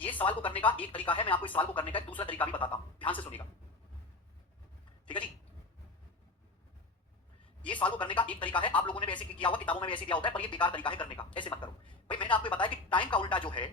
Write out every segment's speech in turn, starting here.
ये सवाल को करने का एक तरीका है, मैं आपको इस सवाल को करने का एक दूसरा तरीका भी बताता हूं, ध्यान से सुनिएगा। ठीक है जी। ये सवाल को करने का एक तरीका है, आप लोगों ने भी ऐसे किया होगा, किताबों में भी ऐसे दिया होता है, पर ये बेकार तरीका है करने का, ऐसे मत करो भाई। मैंने आपको बताया कि टाइम का उल्टा जो है,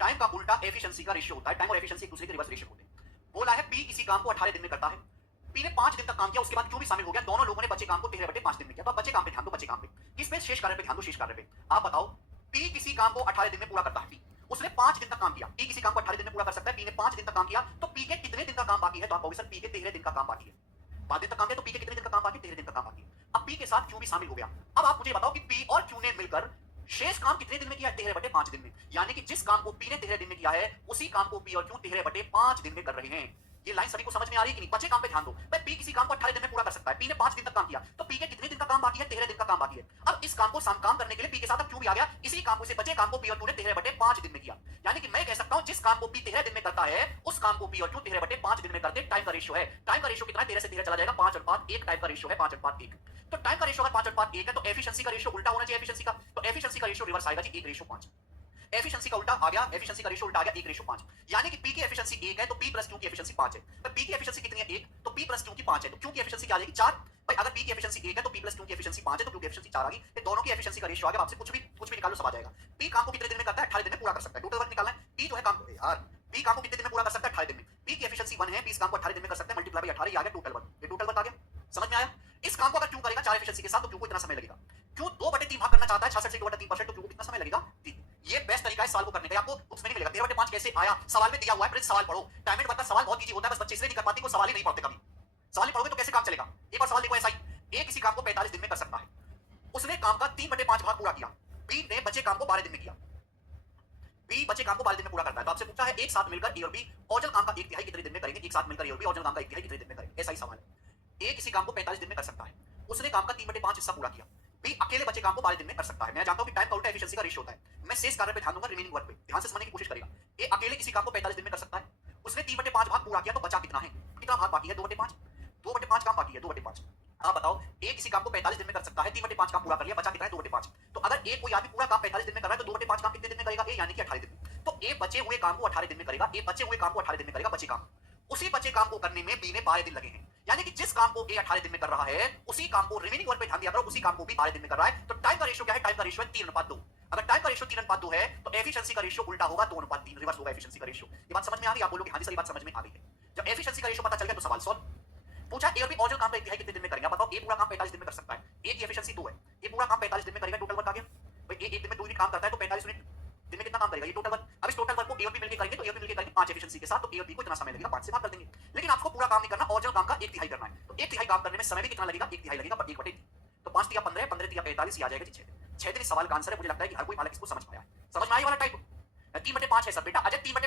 टाइम का उल्टा एफिशिएंसी का रेशियो होता है। टाइम और एफिशिएंसी एक दूसरे के रिवर्स रेशियो होते हैं। बोला है पी किसी काम को 18 दिन में करता है, पी ने 5 दिन तक काम किया, उसके बाद क्यों भी शामिल हो गया, दोनों लोगों ने बचे काम को 13/5 दिन में किया। तो बचे काम पे ध्यान दो, बचे काम पे, किस पे, शेष कार्य पे ध्यान दो, शेष कार्य पे। आप बताओ, पी किसी काम को 18 दिन में पूरा करता है, पी उसने 5 दिन तक काम किया, पी किसी काम को 18 दिन में पूरा कर सकता है, पी ने 5 दिन तक काम किया, तो पी के कितने दिन का काम बाकी है, तो आप कहोगे सर पी के 13 दिन का काम बाकी है। 5 दिन तक काम किया तो पी के कितने दिन का काम बाकी, 13 दिन का काम बाकी है। अब पी के साथ क्यू भी शामिल हो गया। अब आप मुझे बताओ कि पी और क्यू ने मिलकर शेष काम कितने दिन में किया, 13/5 दिन में। यानी कि जिस काम को पी ने 13 दिन में किया है, उसी काम को पी और क्यू 13/5 दिन में कर रहे हैं। ये लाइन सभी को समझ में आ रही है कि नहीं? बचे काम पे ध्यान दो। भाई पी किसी काम को 18 दिन में पूरा कर सकता है, पी ने 5 दिन तक काम किया, तो पी के कितने दिन का काम बाकी है, 13 दिन का काम बाकी है। अब इस काम को काम करने के लिए पी के साथ अब क्यू भी आ गया, इसी काम को, से बचे काम को पी और क्यू ने 13/5 दिन में किया। यानी कि मैं कह सकता हूं जिस काम को पी 13 दिन में करता है, उस काम को पी और क्यू 13/5 दिन में करते। टाइम का रेशियो है, टाइम का रेशियो कितना है, 13 से 13 चला जाएगा, 5/5 टाइम का रेशियो है, 5/1। तो टाइम का रेशियो अगर 5/1 है तो एफिशिएंसी का रेशियो उल्टा होना चाहिए एफिशिएंसी का, तो एफिशिएंसी का रेशियो रिवर्स आएगा जी, 1:5। एफिशिएंसी का उल्टा आ गया, एफिशिएंसी का रेशियो उल्टा आ गया, 1:5। यानी कि पी की एफिशिएंसी 1 है तो पी प्लस क्यू की एफिशिएंसी 5 है। तो पी की एफिशिएंसी कितनी है, 1, तो पी प्लस क्यू की 5 है, तो क्यू की एफिशिएंसी क्या आ जाएगी, 4। भाई अगर पी की एफिशिएंसी 1 है तो पी प्लस क्यू की एफिशिएंसी 5 है, तो क्यू की एफिशिएंसी 4 आ गई। ये दोनों की एफिशिएंसी का रेशियो आ गया। आपसे कुछ भी निकालो, सब आ जाएगा। पी काम को कितने दिन में करता है, 18 दिन में पूरा कर सकता है। टोटल वर्क निकालना है, पी जो है काम यार, पी काम को कितने दिन में पूरा कर सकता है, 18 दिन में। पी की एफिशिएंसी 1 है, पी इस काम को 18 दिन में कर सकता है, मल्टीप्लाई बाय 18, ये आ गया टोटल वर्क। ये टोटल वर्क आ गया, समझ में आया? इस काम को अगर क्यू करेगा 4 एफिशिएंसी के साथ, तो क्यू को इतना समय लगेगा। क्यू 2/3 भाग करना चाहता है, 66 से 2/3%, तो क्यू को कितना समय लगेगा, 3। ये बेस्ट तरीका है सवाल को करने का। आपको बुक्स में नहीं मिलेगा। 13/5 कैसे आया, सवाल में दिया हुआ है, प्रिंस सवाल पढ़ो। टाइम एंड वर्क का सवाल बहुत इजी होता है, बस बच्चे इसलिए नहीं कर पाते, को सवाल ही नहीं पढ़ते कभी। सवाल नहीं पढ़ोगे तो कैसे काम चलेगा। एक बार सवाल देखो ऐसा ही, ए किसी काम को 45 दिन में कर सकता है, उसने काम का 3/5 भाग पूरा किया, बी ने बचे काम को 12 दिन में किया। बी बचे काम को 12 दिन में पूरा करता है, तो आपसे पूछा है एक साथ मिलकर ए और बी ओरिजिनल काम का 1/3 कितने दिन में करेंगे, एक साथ मिलकर ए और बी ओरिजिनल काम का 1/3 कितने दिन में करेंगे, ऐसा ही सवाल है। ए किसी काम को 45 दिन में कर सकता है, उसने काम का 3/5 हिस्सा पूरा किया, बी अकेले बचे काम को 12 दिन में कर सकता है। मैं जानता हूं कि टाइम का उल्टा एफिशिएंसी का रेशियो होता है, मैं शेष कार्य पे ध्यान दूंगा, रिमेनिंग वर्क पे ध्यान से समझने की कोशिश करेगा। ए अकेले किसी काम को 45 दिन में कर सकता है, उसने 3/5 भाग पूरा किया, तो बचा कितना है, कितना भाग बाकी है, 2/5। 2/5 काम बाकी है, 2/5। आप बताओ, ए किसी काम को 45 दिन में कर सकता है, 3/5 काम पूरा कर लिया, बचा कितना है, 2/5। तो अगर ए कोई आदमी पूरा काम 45 दिन में कर रहा है, तो 2/5 काम कितने दिन में करेगा, ए यानी कि 18 दिन में। तो ए बचे हुए काम को 18 दिन में करेगा, ए बचे हुए काम को 18 दिन में करेगा, बचे काम। उसी बचे काम को करने में बी ने 12 दिन लगे हैं। यानी कि जिस काम को ए 18 दिन में कर रहा है, उसी काम को रिमेनिंग वर्क पे ध्यान दिया करो, उसी काम को भी 12 दिन में कर रहा है। तो टाइम का रेशियो क्या है, टाइम का रेशियो है 3:2। अगर टाइम का रेशियो 3:2 है, तो एफिशिएंसी का रेशियो उल्टा होगा, 2:3, रिवर्स होगा एफिशिएंसी का रेशियो। ये बात समझ में आ गई? आप बोलोगे हां जी सर, ये बात समझ में आ गई है। जब एफिशिएंसी का रेशियो पता चल गया, तो सवाल सॉल्व। पूछा ए और बी ओरिजिनल काम का 1/3 कितने दिन में करेंगे। बताओ, ए पूरा काम 45 दिन में कर सकता है, ए की एफिशिएंसी 2 है, ए पूरा काम 45 दिन में करेगा, टोटल वर्क आ गया। भाई ए 1 दिन में 2 यूनिट काम करता है, तो 45 यूनिट दिन में कितना काम करेगा, ये टोटल वर्क। अब इस टोटल वर्क को ए और बी मिलकर करेंगे, तो ए और बी मिलकर करेंगे 5 एफिशिएंसी के साथ, तो ए और बी को इतना समय लगेगा, 5 से भाग कर देंगे। लेकिन आपको पूरा काम नहीं करना, ओरिजिनल काम का 1/3 करना है, तो 1/3 काम करने में समय भी कितना लगेगा, 1/3 लगेगा, पर 1/3। तो 5 तिया 15, 15 तिया 45, ये आ जाएगा 6 दिन। 6 दिन इस सवाल का आंसर है। मुझे लगता है कि हर कोई बालक इसको समझ पाया है। समझ में आई वाला टाइप। 3/5 है सर बेटा, अजय 3/5